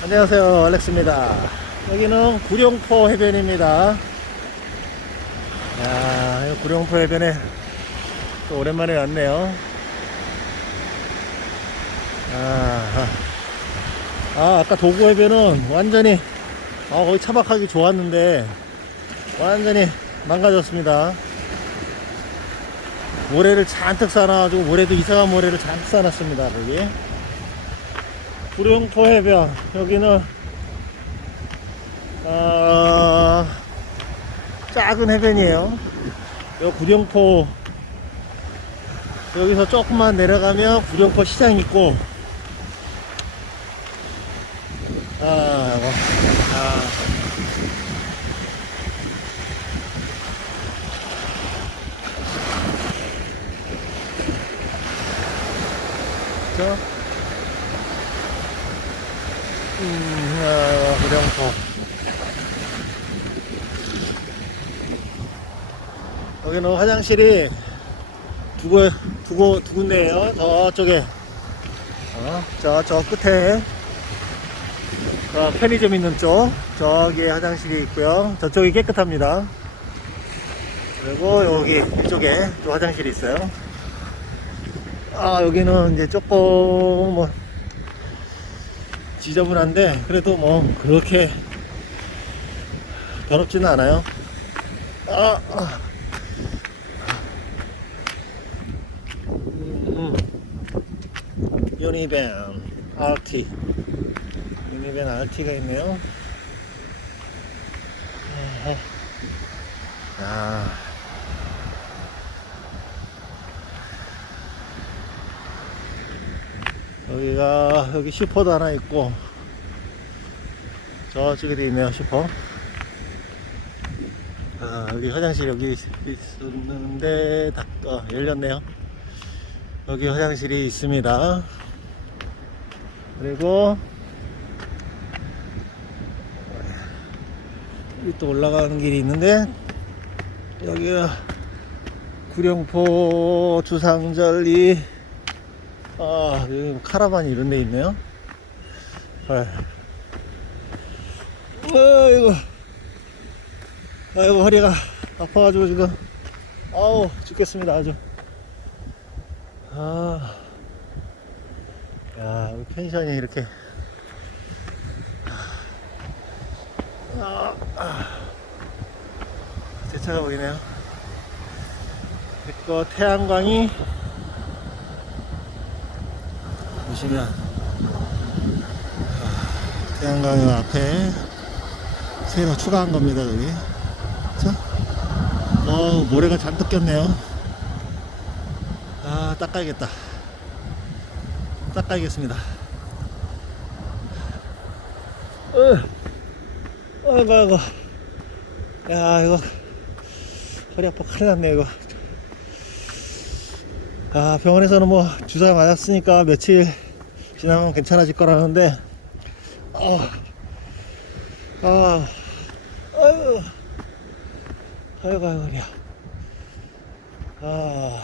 안녕하세요 알렉스입니다. 여기는 구룡포 해변입니다. 야 구룡포 해변에 또 오랜만에 왔네요. 아, 아 아까 도구 해변은 완전히 아 거기 차박하기 좋았는데 완전히 망가졌습니다. 모래를 잔뜩 쌓아가지고 모래도 이상한 모래를 잔뜩 쌓아놨습니다 거기 구룡포 해변 여기는 어, 작은 해변이에요. 요 구룡포 여기서 조금만 내려가면 구룡포 시장 있고 아. 아. 저 음, 아, 구룡포. 여기는 화장실이 두, 구, 두, 구, 두 군데예요. 저쪽에, 어, 저, 저 끝에, 어, 편의점 있는 쪽, 저기에 화장실이 있고요. 저쪽이 깨끗합니다. 그리고 여기, 이쪽에 또 화장실이 있어요. 아, 여기는 이제 조금, 뭐, 지저분한데 그래도 뭐 그렇게 더럽지는 않아요. 아, 아. 음, 유니벤 RT 유니벤 RT가 있네요. 아, 여기가 여기 슈퍼도 하나 있고 저쪽에도 있네요 슈퍼. 아, 여기 화장실 여기 있었는데 다 어, 열렸네요. 여기 화장실이 있습니다. 그리고 여기 또 올라가는 길이 있는데 여기가 구룡포 주상절리 아, 여기 카라반이 이런 데 있네요. 헐. 아이고. 아이고, 허리가 아파가지고 지금. 아우, 죽겠습니다, 아주. 아. 야, 펜션이 이렇게. 아, 아. 제 차가 보이네요. 이거 태양광이 보시면 아, 태양광 앞에 새로 추가한 겁니다 여기. 자, 어 모래가 잔뜩 꼈네요. 아 닦아야겠다. 닦아야겠습니다. 어, 아이고 아이고. 야 이거 허리 아파 큰일 났네 이거. 아, 병원에서는 뭐 주사 맞았으니까 며칠 지나면 괜찮아질 거라는데, 어, 아, 아유, 아이고, 아이고, 허리야. 아,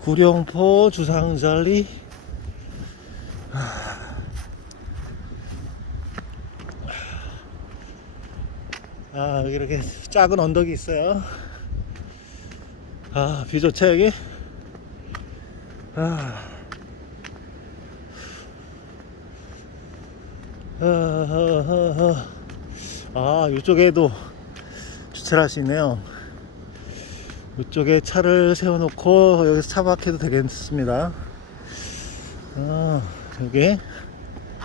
구룡포 주상절리, 아, 여기 이렇게 작은 언덕이 있어요. 아, 비 좋죠, 여기? 아. 아, 아, 아, 아, 이쪽에도 주차를 할 수 있네요. 이쪽에 차를 세워놓고 여기서 차박해도 되겠습니다. 아, 여기.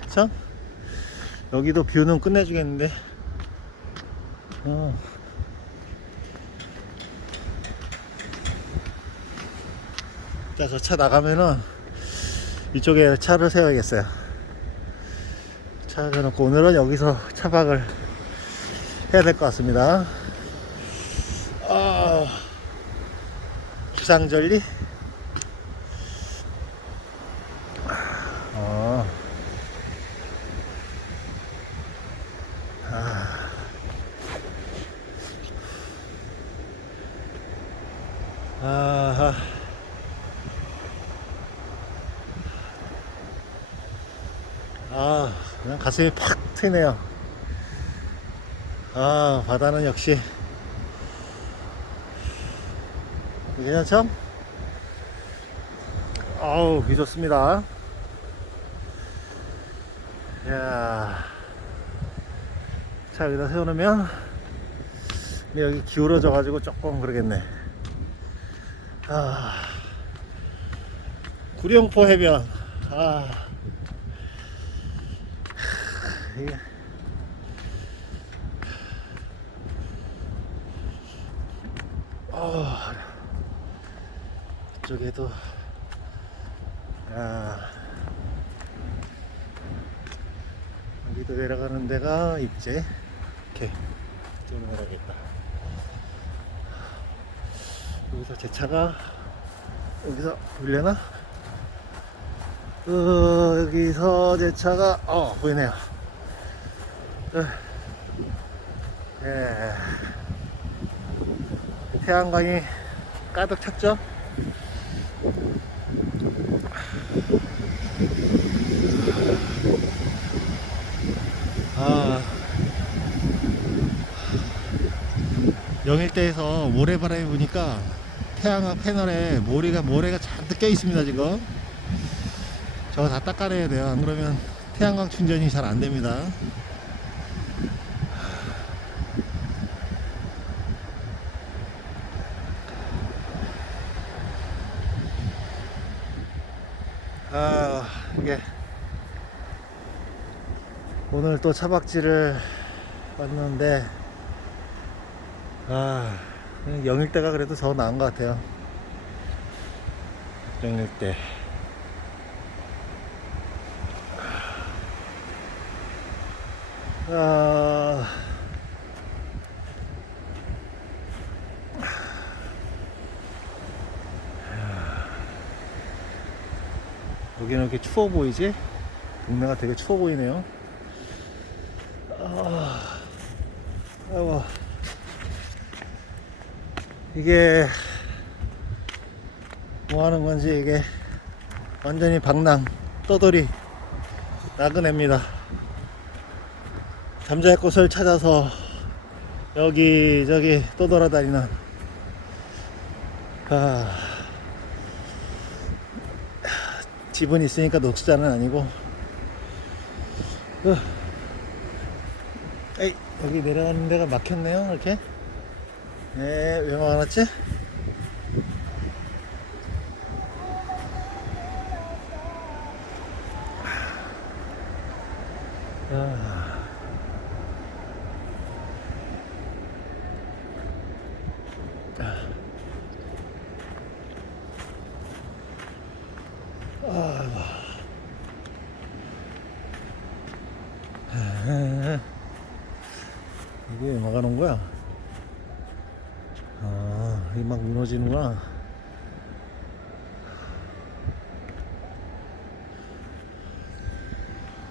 참. 여기도 뷰는 끝내주겠는데. 어. 자, 저차 나가면은 이쪽에 차를 세워야겠어요. 차 세워놓고 오늘은 여기서 차박을 해야 될 것 같습니다. 아, 주상절리? 어. 아. 아하. 아, 그냥 가슴이 팍 트이네요. 아, 바다는 역시. 괜찮죠? 아우, 비 좋습니다. 야 자, 여기다 세워놓으면, 여기 기울어져 가지고 조금 그러겠네. 아, 구룡포 해변. 아, 이게. 어, 이쪽에도, 야, 여기도 내려가는 데가 있지. 이렇게, 이쪽으로 내려가겠다. 여기서 제 차가, 여기서 보려나? 어, 여기서 제 차가, 어, 보이네요. 어, 예. 태양광이 가득 찼죠? 아, 영일대에서 모래바람이 부니까 태양광 패널에 모래가 모래가 잔뜩 껴 있습니다 지금. 저거 다 닦아내야 돼요. 안 그러면 태양광 충전이 잘 안 됩니다. 아, 이게 오늘 또 차박지를 왔는데 아, 영일대가 그래도 더 나은 것 같아요. 영일대. 아, 여기는 이렇게 추워 보이지? 동네가 되게 추워 보이네요. 아, 아이고. 이게 뭐 하는 건지 이게 완전히 방랑 떠돌이 나그네입니다. 잠잘 곳을 찾아서 여기 저기 떠돌아다니는 아, 집은 있으니까 녹수자는 아니고 어. 에이, 여기 내려가는 데가 막혔네요 이렇게 네, 왜 막아놨지? 아. 이게 왜 막아놓은 거야? 아, 이게 막 무너지는구나.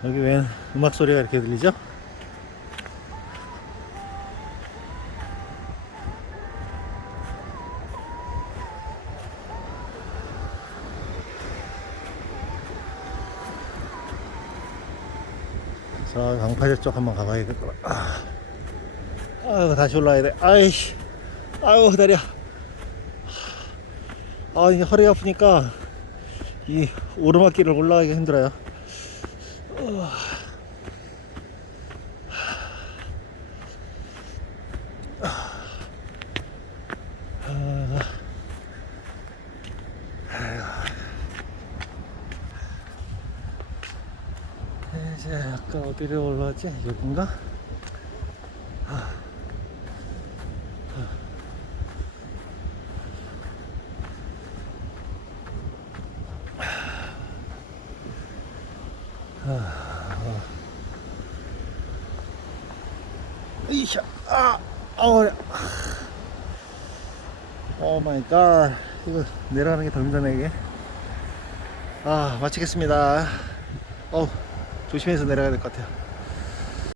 여기 왜 음악 소리가 이렇게 들리죠? 자, 강파제 쪽 한번 가봐야겠구나. 아, 아유, 다시 올라야 돼. 아이씨, 아유, 다리야. 아, 이제 허리 아프니까 이 오르막길을 올라가기 힘들어요. 이제 아까 어디로 올라왔지? 여긴가? 이샤 아, 어, 오 마이 갓. 이거 내려가는 게 더 힘드네 이게. 아, 마치겠습니다. 어, 조심해서 내려가야 될 것 같아요.